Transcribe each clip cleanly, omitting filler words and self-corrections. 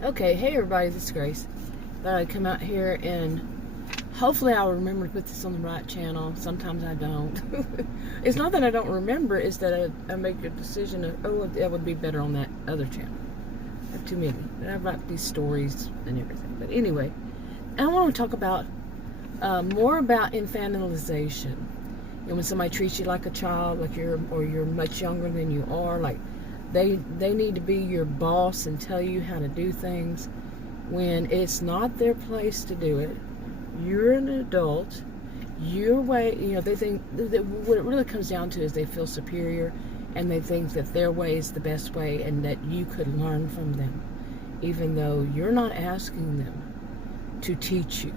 Okay, hey everybody, this is Grace. Thought I'd come out here and hopefully I'll remember to put this on the right channel. Sometimes I don't. It's not that I don't remember, it's that I make a decision of, oh, that would be better on that other channel. I have too many. I write these stories and everything. But anyway, I want to talk about more about infantilization. You know, when somebody treats you like a child, like you're much younger than you are, like they need to be your boss and tell you how to do things when it's not their place to do it. You're an adult. Your way, you know, they think that what it really comes down to is they feel superior and they think that their way is the best way and that you could learn from them, even though you're not asking them to teach you.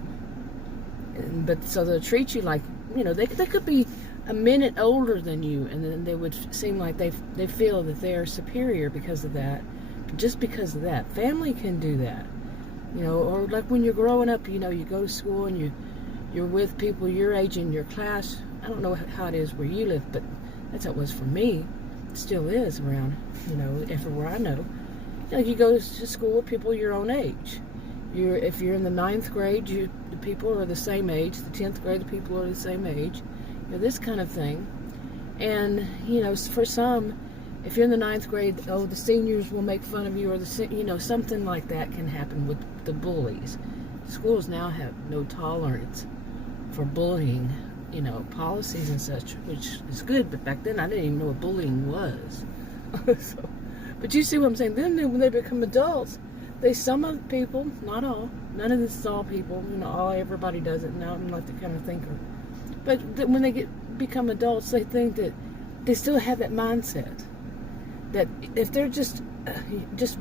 But so they'll treat you like, you know, they could be a minute older than you, and then they would seem like they feel that they are superior because of that, just because of that. Family can do that, you know, or like when you're growing up, you know, you go to school and you're with people your age in your class. I don't know how it is where you live, but that's how it was for me. It still is around, you know, everywhere I know. You know, you go to school with people your own age. If you're in the 9th grade, the people are the same age. The 10th grade, the people are the same age. You know, this kind of thing. And, you know, for some, if you're in the 9th grade, oh, the seniors will make fun of you, or you know, something like that can happen with the bullies. Schools now have no tolerance for bullying, you know, policies and such, which is good. But back then, I didn't even know what bullying was. So, but you see what I'm saying? Then when they become adults, some of the people, not all, none of this is all people, you know, everybody does it. Now I'm like the kind of thinker. But when they become adults, they think that they still have that mindset. That if they're just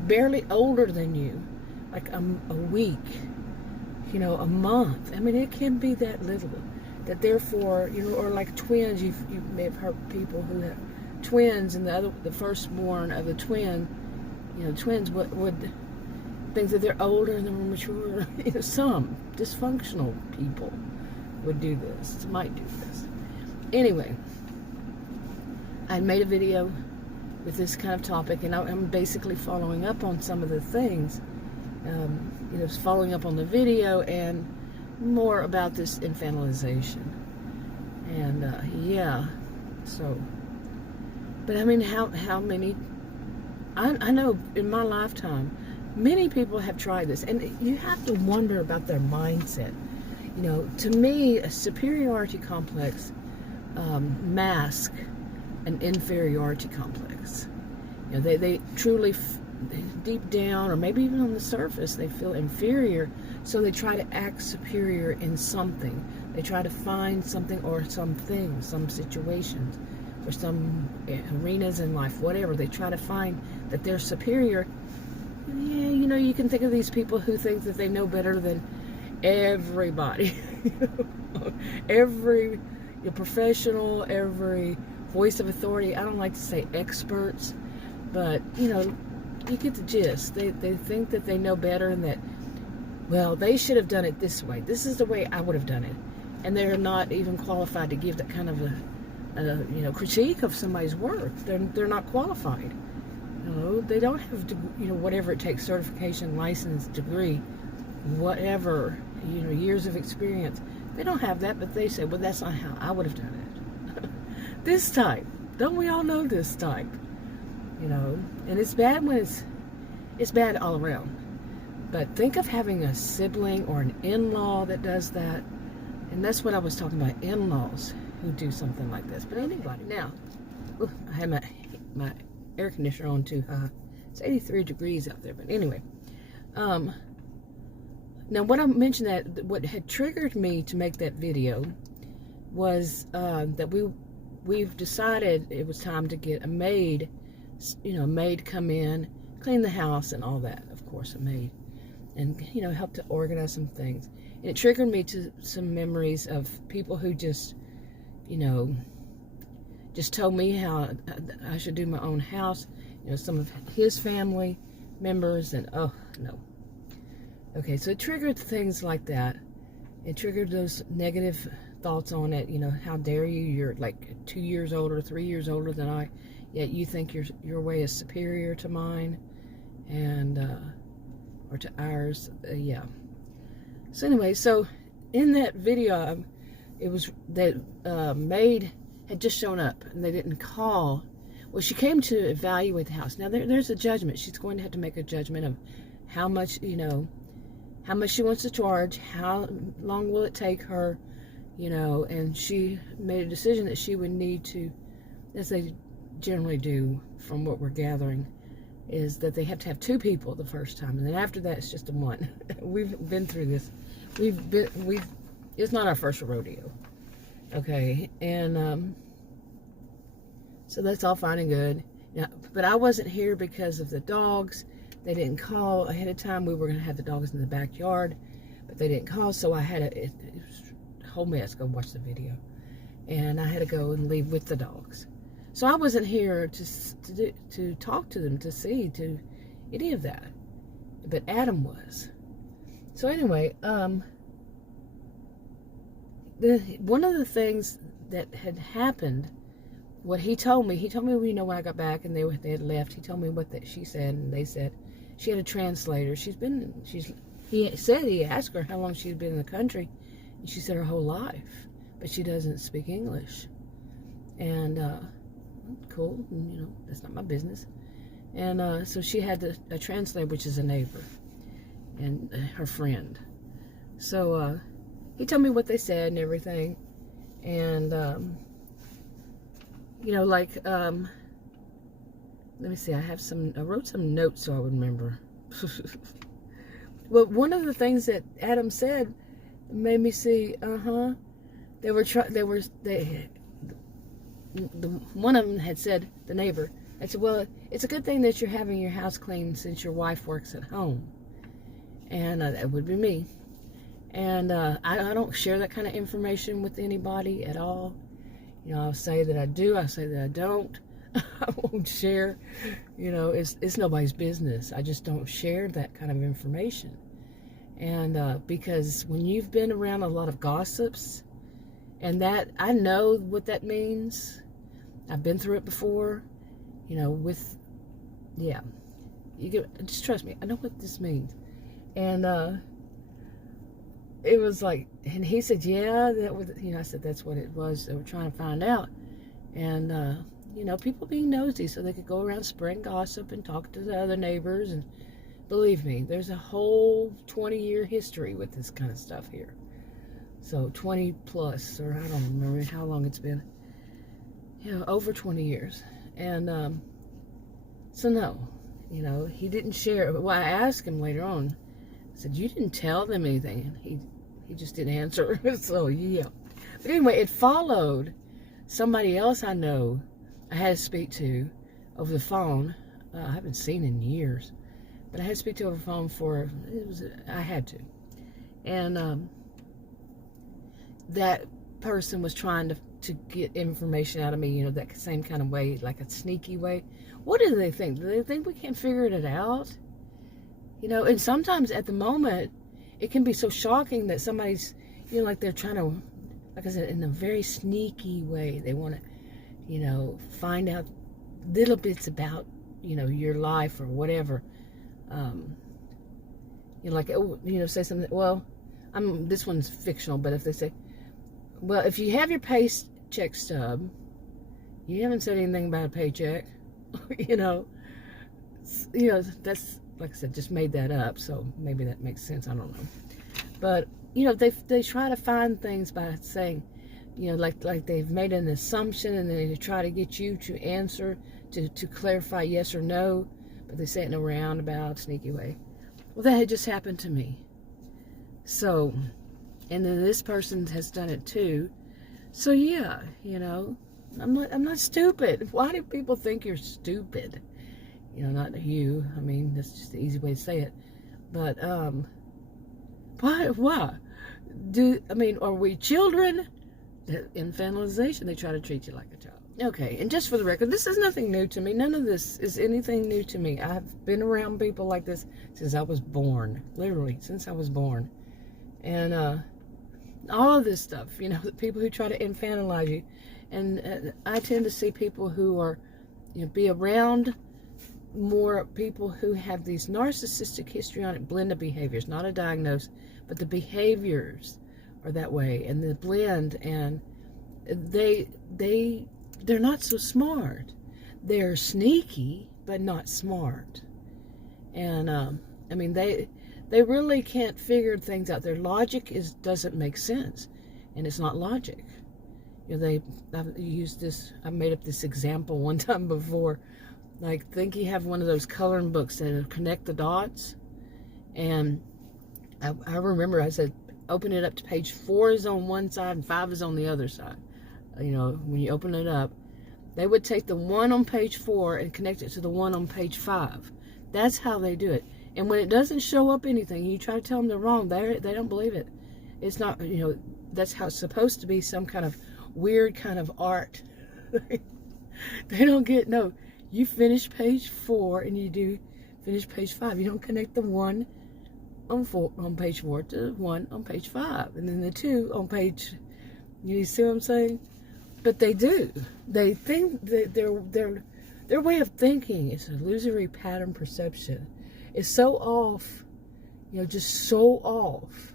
barely older than you, like a week, you know, a month. I mean, it can be that little. That therefore, you know, or like twins, you may have heard people who have twins, and the firstborn of the twin, you know, twins would think that they're older and they're more mature. You know, some dysfunctional people would do this, might do this. Anyway, I made a video with this kind of topic, and I'm basically following up on some of the things, you know, following up on the video and more about this infantilization. And yeah, so, but I mean, how many, I know in my lifetime, many people have tried this, and you have to wonder about their mindset. You know, to me, a superiority complex masks an inferiority complex. You know, they truly, deep down, or maybe even on the surface, they feel inferior, so they try to act superior in something. They try to find something or something, some situations, or some arenas in life, whatever. They try to find that they're superior. Yeah, you know, you can think of these people who think that they know better than everybody. Every professional, every voice of authority. I don't like to say experts, but, you know, you get the gist. They think that they know better, and that, well, they should have done it this way. This is the way I would have done it. And they're not even qualified to give that kind of a you know, critique of somebody's work. They're not qualified. You know, they don't have to, you know, whatever it takes, certification, license, degree, whatever, you know, years of experience. They don't have that, but they say, well, that's not how I would have done it. This type. Don't we all know this type? You know, and it's bad when it's bad all around. But think of having a sibling or an in-law that does that. And that's what I was talking about, in-laws who do something like this. But anybody. Now, I have my air conditioner on too high. It's 83 degrees out there. But anyway, now what I mentioned, that what had triggered me to make that video was that we've decided it was time to get a maid, you know, a maid come in, clean the house and all that, of course, a maid, and, you know, help to organize some things. And it triggered me to some memories of people who just, you know, just told me how I should do my own house. You know, some of his family members, and oh, no. Okay, so it triggered things like that. It triggered those negative thoughts on it. You know, how dare you? You're like 2 years older, 3 years older than I, yet you think your way is superior to mine. And or to ours. Yeah. So anyway, so in that video, it was that maid had just shown up and they didn't call. Well, she came to evaluate the house. Now there's a judgment. She's going to have to make a judgment of how much, how much she wants to charge, how long will it take her, and she made a decision that she would need to, as they generally do from what we're gathering, is that they have to have 2 people the first time, and then after that it's just a 1. We've been through this. It's not our first rodeo. Okay, and so that's all fine and good. Now, but I wasn't here because of the dogs. They didn't call ahead of time. We were going to have the dogs in the backyard, but they didn't call, so I had it was a whole mess. Go watch the video. And I had to go and leave with the dogs. So I wasn't here to talk to them, to any of that. But Adam was. So anyway, one of the things that had happened, what he told me when I got back and they had left, he told me what she said, and they said she had a translator. He said he asked her how long she'd been in the country, and she said her whole life, but she doesn't speak English. And cool, that's not my business. And so she had a translator, which is a neighbor and her friend. So he told me what they said and everything, and let me see, I wrote some notes so I would remember. Well, one of the things that Adam said made me see, one of them had said, the neighbor, I said, well, it's a good thing that you're having your house clean since your wife works at home. And that would be me. And I don't share that kind of information with anybody at all. I'll say that I do, I'll say that I don't. I won't share, it's nobody's business. I just don't share that kind of information. And because when you've been around a lot of gossips, and that, I know what that means. I've been through it before, just trust me, I know what this means. And it was like, and he said, yeah, that was, I said, that's what it was. They were trying to find out. And, people being nosy so they could go around spreading gossip and talk to the other neighbors. And believe me, there's a whole 20-year history with this kind of stuff here. So 20 plus, or I don't remember how long it's been. Over 20 years. And so no, he didn't share. Well, I asked him later on, I said, you didn't tell them anything. And he just didn't answer. So yeah. But anyway, it followed somebody else I know I had to speak to over the phone. I haven't seen in years, but I had to speak to over the phone I had to. And that person was trying to get information out of me, that same kind of way, like a sneaky way. What do they think? Do they think we can't figure it out? And sometimes at the moment, it can be so shocking that somebody's, like they're trying to, like I said, in a very sneaky way, they want to, find out little bits about, your life or whatever. Say something, well, this one's fictional, but if they say, well, if you have your paycheck stub, you haven't said anything about a paycheck, that's, like I said, just made that up, so maybe that makes sense, I don't know. But, they try to find things by saying, like they've made an assumption, and then they try to get you to answer, to clarify yes or no, but they say it in a roundabout, sneaky way. Well, that had just happened to me. So, and then this person has done it too. So yeah, I'm not stupid. Why do people think you're stupid? Not you. I mean, that's just the easy way to say it. But why? Are we children? Infantilization, they try to treat you like a child. Okay, and just for the record, this is nothing new to me. None of this is anything new to me. I've been around people like this since I was born. Literally, since I was born. And all of this stuff, the people who try to infantilize you. And I tend to see people who are, be around more people who have these narcissistic histrionic blend of behaviors, not a diagnosis, but the behaviors are that way, and the blend, and they're not so smart. They're sneaky, but not smart. And I mean, they really can't figure things out. Their logic doesn't make sense, and it's not logic. You know, I made up this example one time before. Like, think you have one of those coloring books that connect the dots, and I remember I said, open it up to page 4 is on one side and 5 is on the other side. You know, when you open it up, they would take the one on page 4 and connect it to the one on page 5. That's how they do it. And when it doesn't show up anything, you try to tell them they're wrong, they don't believe it. It's not, you know, that's how it's supposed to be, some kind of weird kind of art. They don't get, no, you finish page 4 and you do finish page 5. You don't connect the 1 on page 4 to the 1 on page 5. And then the 2 on page, you see what I'm saying? But they do. They think that their way of thinking is illusory pattern perception. It's so off, you know, just so off.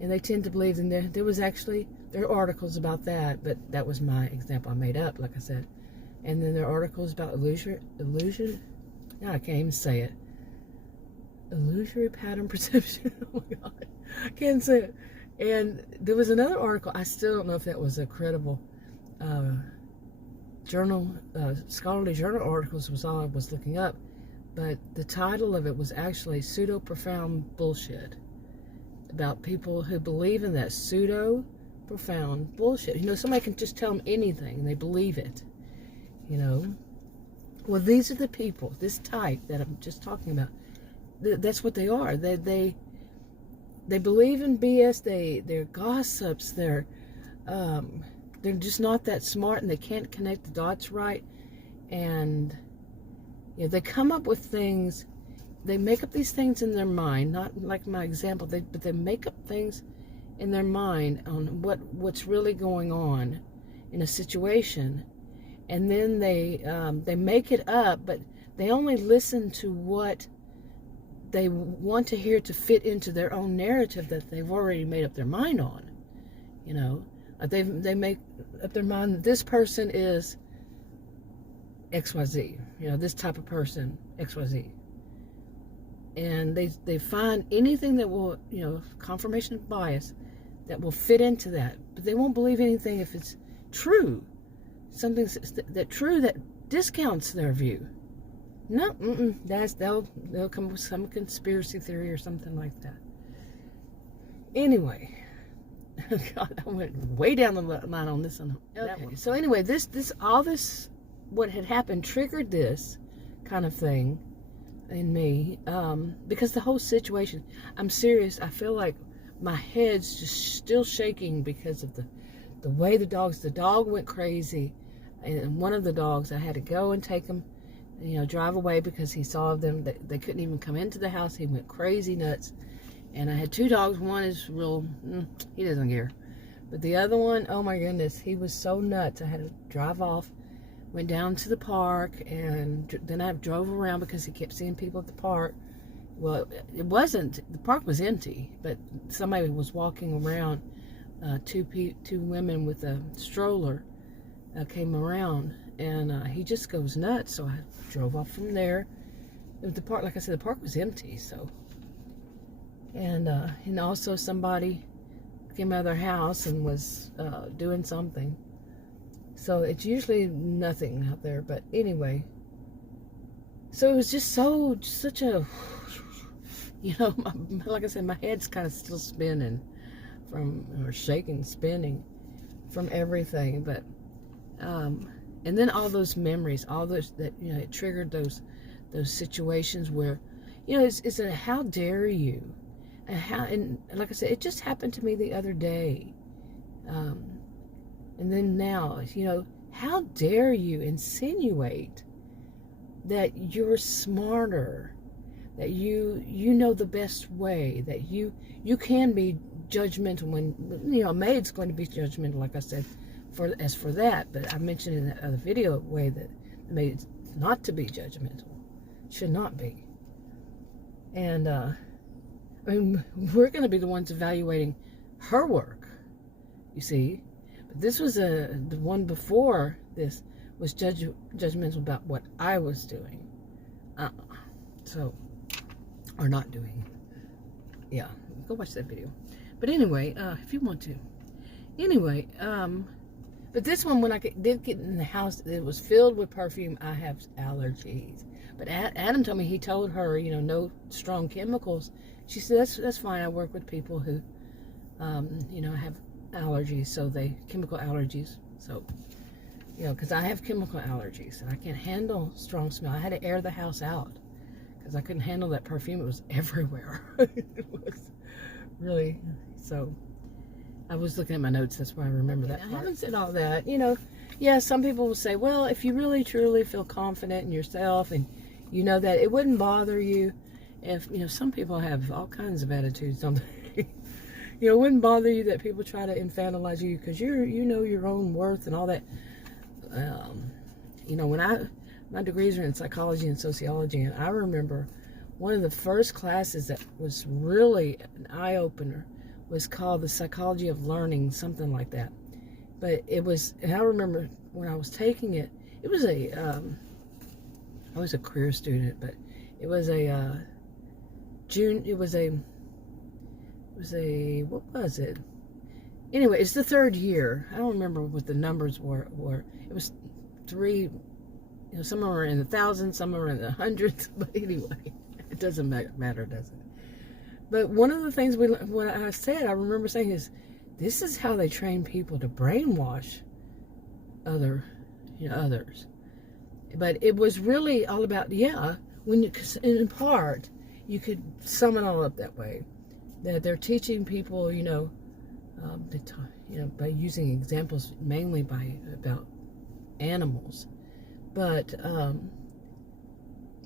And they tend to believe, and there are articles about that, but that was my example I made up, like I said. And then there are articles about illusion. Now I can't even say it. Illusory pattern perception. Oh my God, I can't say it. And there was another article. I still don't know if that was a credible journal, scholarly journal articles was all I was looking up. But the title of it was actually pseudo-profound bullshit, about people who believe in that pseudo-profound bullshit. You know, somebody can just tell them anything and they believe it, you know. Well, these are the people, this type that I'm just talking about. That's what they are. They believe in BS. They're gossips. They're just not that smart, and they can't connect the dots right. And you know, they come up with things. They make up these things in their mind, not like my example. But they make up things in their mind on what's really going on in a situation, and then they make it up. But they only listen to what they want to hear to fit into their own narrative that they've already made up their mind on. You know, they make up their mind that this person is XYZ. You know, this type of person, XYZ. And they find anything that will, you know, confirmation of bias that will fit into that. But they won't believe anything if it's true. Something that discounts their view. No, they'll come up with some conspiracy theory or something like that. Anyway, God, I went way down the line on this one. Okay, so anyway, all this, what had happened triggered this kind of thing in me, because the whole situation, I'm serious, I feel like my head's just still shaking because of the way the dog went crazy, and one of the dogs, I had to go and take him, you know, drive away because he saw them. They couldn't even come into the house. He went crazy nuts. And I had 2 dogs. One is real, he doesn't care. But the other one, oh my goodness, he was so nuts. I had to drive off, went down to the park, and then I drove around because he kept seeing people at the park. Well, the park was empty, but somebody was walking around. 2 women with a stroller came around. And he just goes nuts, so I drove off from there. The park, like I said, the park was empty, so. And also somebody came out of their house and was doing something. So it's usually nothing out there, but anyway. So it was just such a, you know, like I said, my head's kind of still spinning spinning from everything, but, and then all those memories, all those that, you know, it triggered those situations where, you know, it's a how dare you, and like I said, it just happened to me the other day, and then now, you know, how dare you insinuate that you're smarter, that you know the best way, that you can be judgmental when, you know, a maid's going to be judgmental, like I said. As for that, but I mentioned in the other video way that made not to be judgmental. should not be. And I mean, we're going to be the ones evaluating her work, you see. But this was the one before this was judgmental about what I was doing. So, or not doing. Yeah, go watch that video. But anyway, if you want to. Anyway, but this one, when I did get in the house, it was filled with perfume. I have allergies. But Adam told me, he told her, you know, no strong chemicals. She said, that's fine. I work with people who, you know, have allergies, so chemical allergies. So, you know, because I have chemical allergies, and I can't handle strong smell. I had to air the house out, because I couldn't handle that perfume. It was everywhere. It was really, so I was looking at my notes. That's why I remember that. I haven't said all that. You know, yeah, some people will say, well, if you really, truly feel confident in yourself, and you know that it wouldn't bother you if, you know, some people have all kinds of attitudes, don't they? You know, it wouldn't bother you that people try to infantilize you because you know your own worth and all that. You know, when my degrees are in psychology and sociology, and I remember one of the first classes that was really an eye-opener was called the psychology of learning, something like that. But it was, and I remember when I was taking it, it was I was a career student, but it was what was it? Anyway, it's the third year. I don't remember what the numbers were. It was 3, you know, some were in the thousands, some were in the hundreds, but anyway, it doesn't matter, does it? But one of the things what I said, I remember saying is, this is how they train people to brainwash others. But it was really all about, yeah, in part, you could sum it all up that way, that they're teaching people, you know, by using examples mainly about animals, but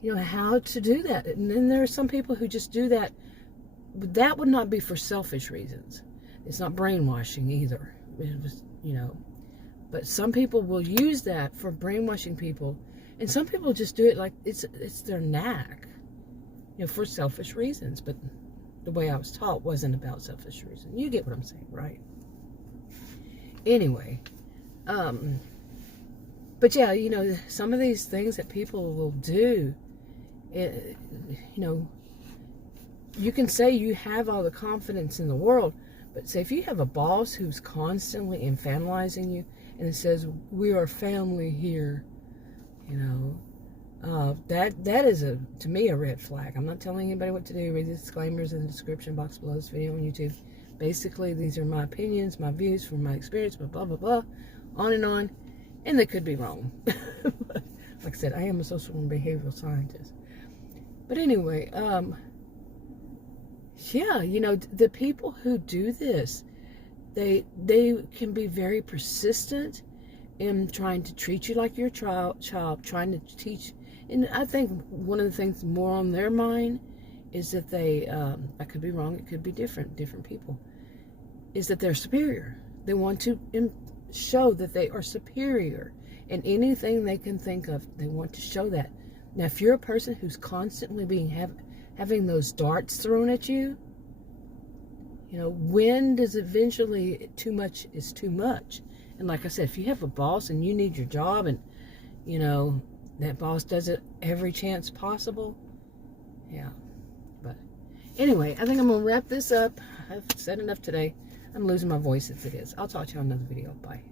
you know, how to do that. And then there are some people who just do that, but that would not be for selfish reasons. It's not brainwashing either. It was, you know, but some people will use that for brainwashing people, and some people just do it like it's their knack, you know, for selfish reasons. But the way I was taught wasn't about selfish reasons. You get what I'm saying, right? Anyway, but yeah, you know, some of these things that people will do, you know, you can say you have all the confidence in the world, but say if you have a boss who's constantly infantilizing you, and it says, we are family here, you know, that is, to me, a red flag. I'm not telling anybody what to do. Read the disclaimers in the description box below this video on YouTube. Basically, these are my opinions, my views from my experience, blah, blah, blah, blah, on, and they could be wrong. Like I said, I am a social and behavioral scientist. But anyway, yeah, you know, the people who do this, they can be very persistent in trying to treat you like your child, trying to teach. And I think one of the things more on their mind is that they, I could be wrong, it could be different people, is that they're superior. They want to show that they are superior in anything they can think of. They want to show that. Now, if you're a person who's constantly having those darts thrown at you, you know, when does eventually too much is too much? And like I said, if you have a boss and you need your job, and, you know, that boss does it every chance possible, yeah. But anyway, I think I'm going to wrap this up. I've said enough today. I'm losing my voice as it is. I'll talk to you on another video. Bye.